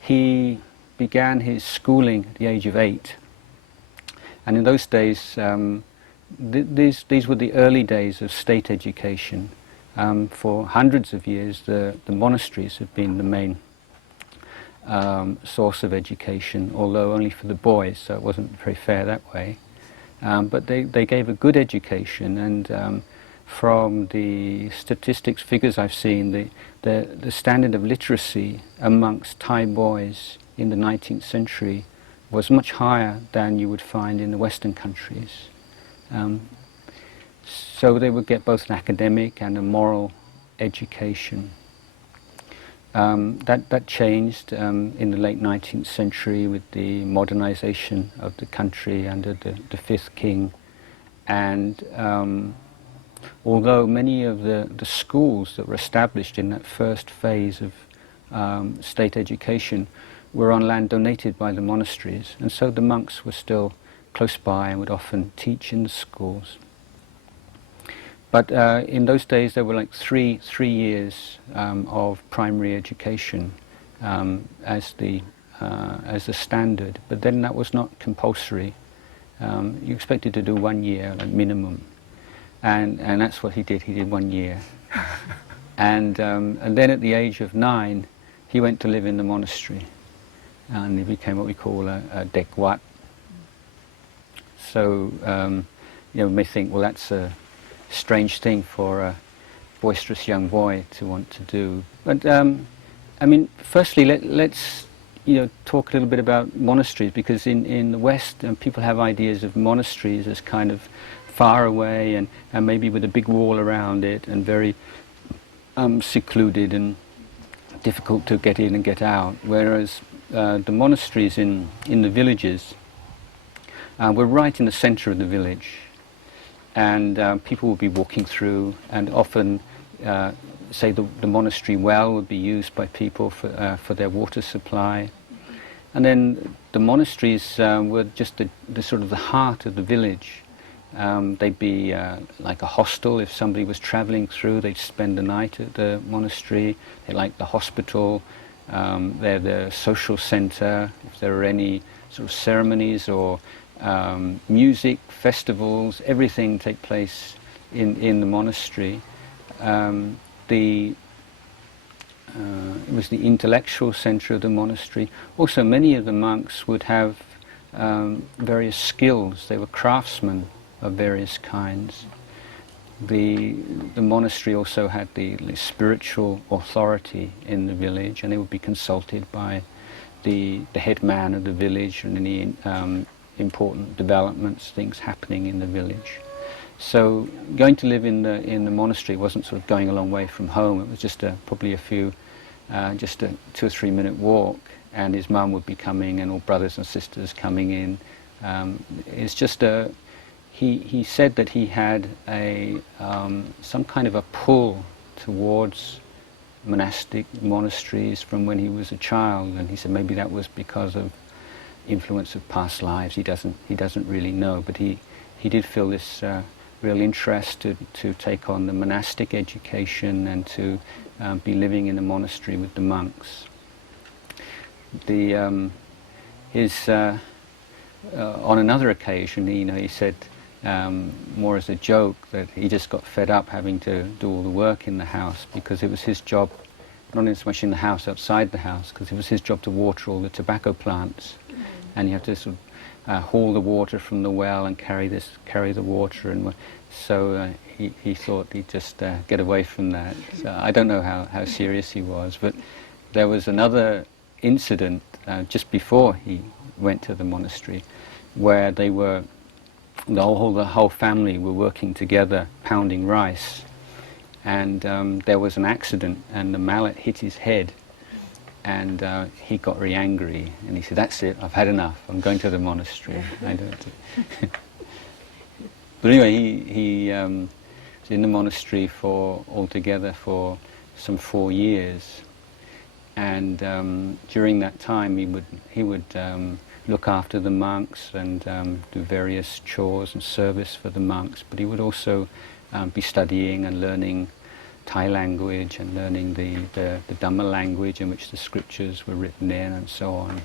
he began his schooling at the age of 8. And in those days, these were the early days of state education. For hundreds of years, the monasteries have been the main source of education, although only for the boys, so it wasn't very fair that way. But they gave a good education, and from the statistics figures I've seen, the standard of literacy amongst Thai boys in the 19th century was much higher than you would find in the Western countries. So they would get both an academic and a moral education. That changed in the late 19th century with the modernization of the country under the fifth king. And although many of the schools that were established in that first phase of state education were on land donated by the monasteries, and so the monks were still close by and would often teach in the schools. But in those days there were like three years of primary education as the standard, but then that was not compulsory. You expected to do 1 year, like minimum, and that's what he did. He did 1 year, and then at the age of 9, he went to live in the monastery, and he became what we call a dek wat. So you may think, well, that's a strange thing for a boisterous young boy to want to do. But I mean, firstly, let's talk a little bit about monasteries, because in the West people have ideas of monasteries as kind of far away and maybe with a big wall around it and very secluded and difficult to get in and get out, whereas the monasteries in the villages were right in the center of the village. And people would be walking through, and often, say, the monastery well would be used by people for their water supply. And then the monasteries were just the sort of the heart of the village. They'd be like a hostel. If somebody was traveling through, they'd spend the night at the monastery. They're like the hospital. They're the social center. If there are any sort of ceremonies or music, festivals, everything take place in the monastery. It was the intellectual center of the monastery. Also, many of the monks would have various skills. They were craftsmen of various kinds. The monastery also had the spiritual authority in the village, and they would be consulted by the head man of the village and any important developments, things happening in the village. So going to live in the monastery wasn't sort of going a long way from home. It was just probably a 2 or 3 minute walk, and his mum would be coming, and all brothers and sisters coming in. It's just he said that he had some kind of a pull towards monastic monasteries from when he was a child, and he said maybe that was because of influence of past lives. He doesn't really know, but he did feel this real interest to take on the monastic education and to be living in a monastery with the monks. On another occasion, he said, more as a joke, that he just got fed up having to do all the work in the house, because it was his job, not so much in the house, outside the house, because it was his job to water all the tobacco plants. And you have to sort of haul the water from the well and carry the water, and so he thought he'd just get away from that. So I don't know how serious he was, but there was another incident just before he went to the monastery, where the whole family were working together pounding rice, and there was an accident, and the mallet hit his head. And he got very angry, and he said, "That's it, I've had enough, I'm going to the monastery." But anyway, he was in the monastery altogether for some 4 years, and during that time he would look after the monks and do various chores and service for the monks, but he would also be studying and learning Thai language and learning the Dhamma language in which the scriptures were written in and so on.